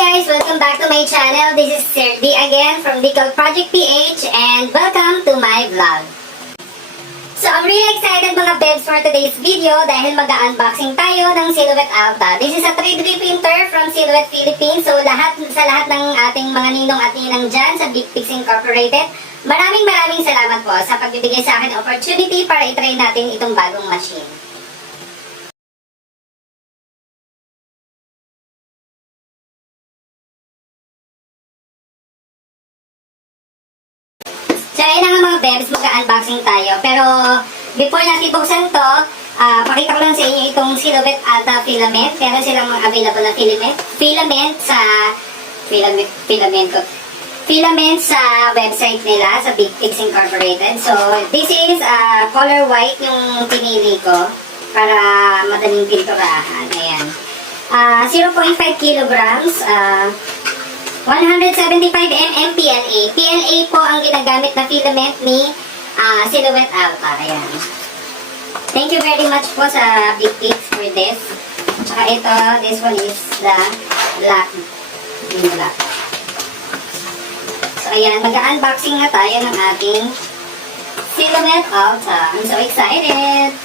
guys! Welcome back to my channel. This is Sir D again from Tagalog Project PH and welcome to my vlog. So I'm really excited mga bebs for today's video dahil mag-unboxing tayo ng Silhouette Alta. This is a 3D printer from Silhouette Philippines. So sa lahat ng ating mga ninong at ninang dyan sa Big Pics Incorporated, maraming salamat po sa pagbibigay sa akin opportunity para itry natin itong bagong machine. So ayun na nga mga bebs, mag-unboxing tayo. Pero before natin buksan to, pakita ko lang sa inyo itong Silhouette Alta filament. Meron silang mga available na filament sa website nila, sa Big Pics Incorporated. So this is color white yung pinili ko para madaling pinturahan. Ayan. 0.5 kilograms, 175 mm PLA. PLA po ang ginagamit na filament ni Silhouette Alta. Ayan. Thank you very much po sa Big Pics for this. Tsaka ito, this one is the black. So ayan, mag-unboxing na tayo ng ating Silhouette Alta. I'm so excited!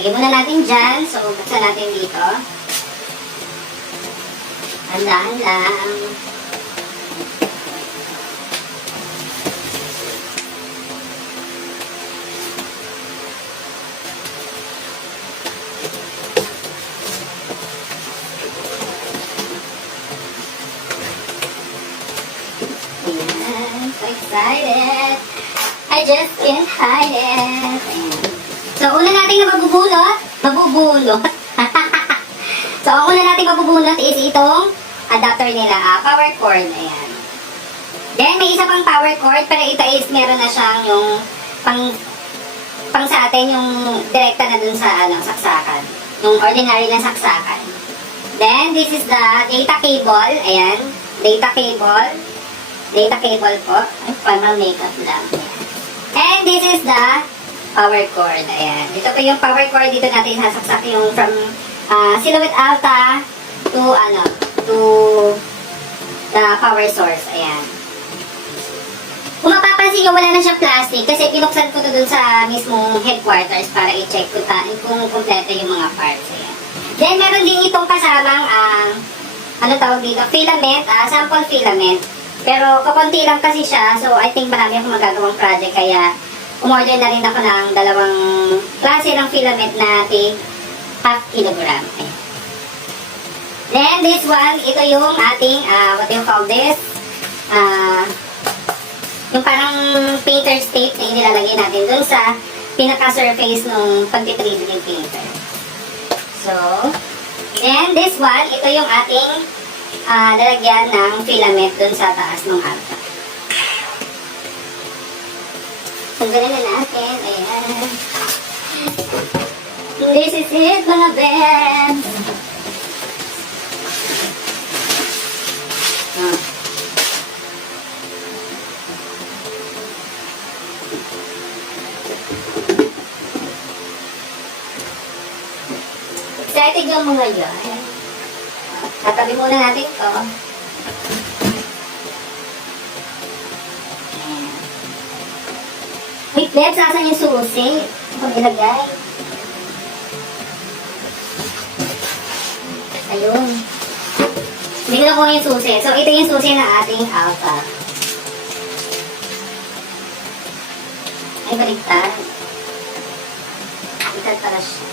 Lagyan muna natin dyan. So, buksan natin dito. Handaan lang. So excited. I just can't hide it. So, una natin na mabubunot. So, ang una natin mabubunot is itong adapter nila, power cord. Ayan. Then, may isa pang power cord, pero ito is meron na siyang yung pang sa atin, yung direkta na dun sa saksakan. Yung ordinary na saksakan. Then, this is the data cable. Ayan. Data cable po. Ay, parang makeup lang. Ayan. And this is the power cord. Ayan. Ito po yung power cord. Dito natin sasaksak yung from Silhouette Alta to the power source. Ayan. Kung mapapansin nyo, wala na siyang plastic kasi pinuksan ko to dun sa mismong headquarters para i-check kung kompleto yung mga parts. Ayan. Then, meron din itong kasamang filament, sample filament. Pero kakunti lang kasi siya, so I think marami akong magagawang project kaya umorder na rin ako ng dalawang klase ng filament na half kilogram. Ayan. Then, this one, ito yung ating, what do you call this? Yung parang painter's tape na inilalagay natin dun sa pinaka-surface nung pag-3D printer. So, then this one, ito yung ating lalagyan ng filament dun sa taas ng Alta. Tanggalin na natin. Ayan. This is it, mga bebs. Excited yung mga yan. Tatabi muna natin ito. Wait, Beb, saan yung susi? Kung ilagay. Ayun. Hindi ko na kuha yung susi. So, ito yung susi na ating Alta. Ay, baliktad. Baliktad pala siya.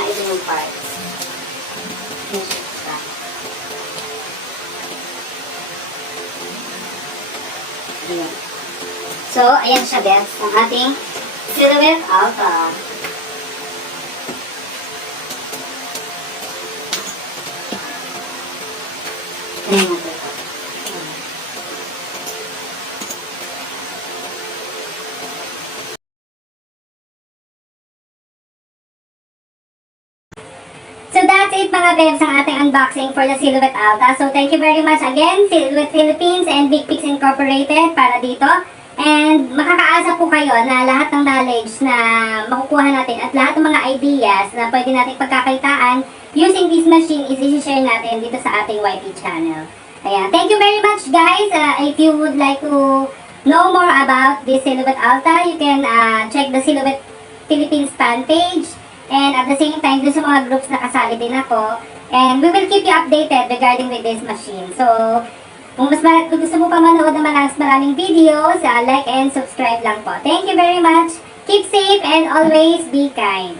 Ito yung parts. Ayan. So, ayan siya, Beth, ang ating Silhouette Alta. Ayan natin. So that's ulit mga bebs ang ating unboxing for the Silhouette Alta. So thank you very much again, Silhouette Philippines and Big Pics Incorporated para dito. And makakaasa po kayo na lahat ng knowledge na makukuha natin at lahat ng mga ideas na pwede natin pagkakaitaan using this machine is i-share natin dito sa ating YT channel. Ayan. Thank you very much guys. If you would like to know more about this Silhouette Alta, you can check the Silhouette Philippines fan page. And at the same time, doon sa mga groups na kasali din ako. And we will keep you updated regarding with this machine. So, kung gusto mo pa manood ng maraming videos, like and subscribe lang po. Thank you very much. Keep safe and always be kind.